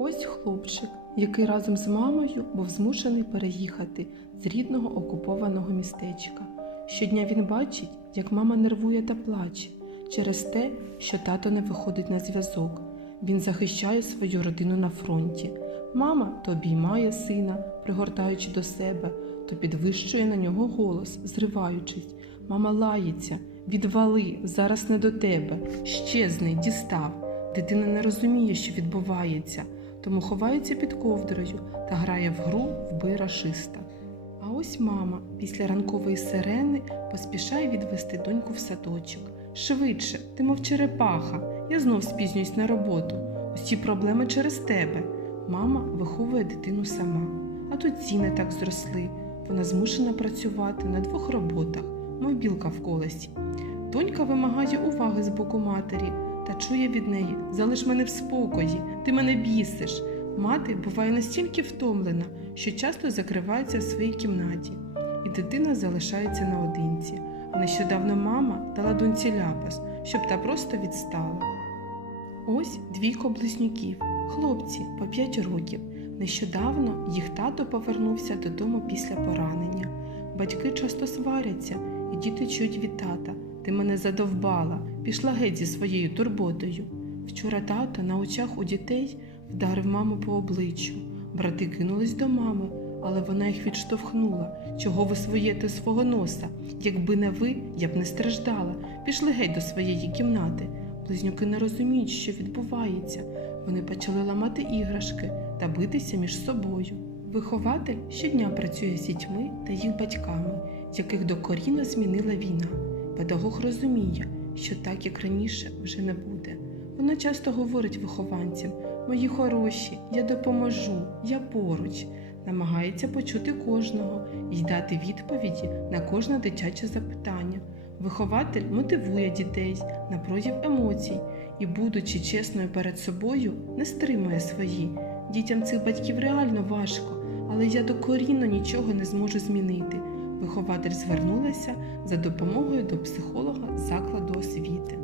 Ось хлопчик, який разом з мамою був змушений переїхати з рідного окупованого містечка. Щодня він бачить, як мама нервує та плаче через те, що тато не виходить на зв'язок. Він захищає свою родину на фронті. Мама то обіймає сина, пригортаючи до себе, то підвищує на нього голос, зриваючись. Мама лається, відвали, зараз не до тебе, щезни, дістав. Дитина не розуміє, що відбувається, тому ховається під ковдрою та грає в гру вбий рашиста. А ось мама після ранкової сирени поспішає відвести доньку в садочок. Швидше, ти мов черепаха, я знов спізнююсь на роботу. Усі проблеми через тебе. Мама виховує дитину сама. А тут ціни так зросли. Вона змушена працювати на двох роботах, мов білка в колесі. Донька вимагає уваги з боку матері та чує від неї Залиш мене в спокої, ти мене бісиш. Мати буває настільки втомлена, що часто закривається в своїй кімнаті, і дитина залишається наодинці. Нещодавно мама дала доньці ляпас, щоб та просто відстала. Ось двійко близнюків, хлопці по 5 років. Нещодавно їх тато повернувся додому після поранення. Батьки часто сваряться, і діти чують від тата. Ти мене задовбала, пішла геть зі своєю турботою. Вчора тато на очах у дітей вдарив маму по обличчю. Брати кинулись до мами, але вона їх відштовхнула. Чого ви своєте свого носа? Якби не ви, я б не страждала. Пішли геть до своєї кімнати. Близнюки не розуміють, що відбувається. Вони почали ламати іграшки та битися між собою. Вихователь щодня працює з дітьми та їх батьками, яких докорінно змінила війна. Педагог розуміє, що так, як раніше, вже не буде. Вона часто говорить вихованцям: Мої хороші, я допоможу, я поруч, намагається почути кожного і дати відповіді на кожне дитяче запитання. Вихователь мотивує дітей на прояв емоцій і, будучи чесною перед собою, не стримує свої. Дітям цих батьків реально важко, але я докорінно нічого не зможу змінити. Вихователь звернулася за допомогою до психолога закладу освіти.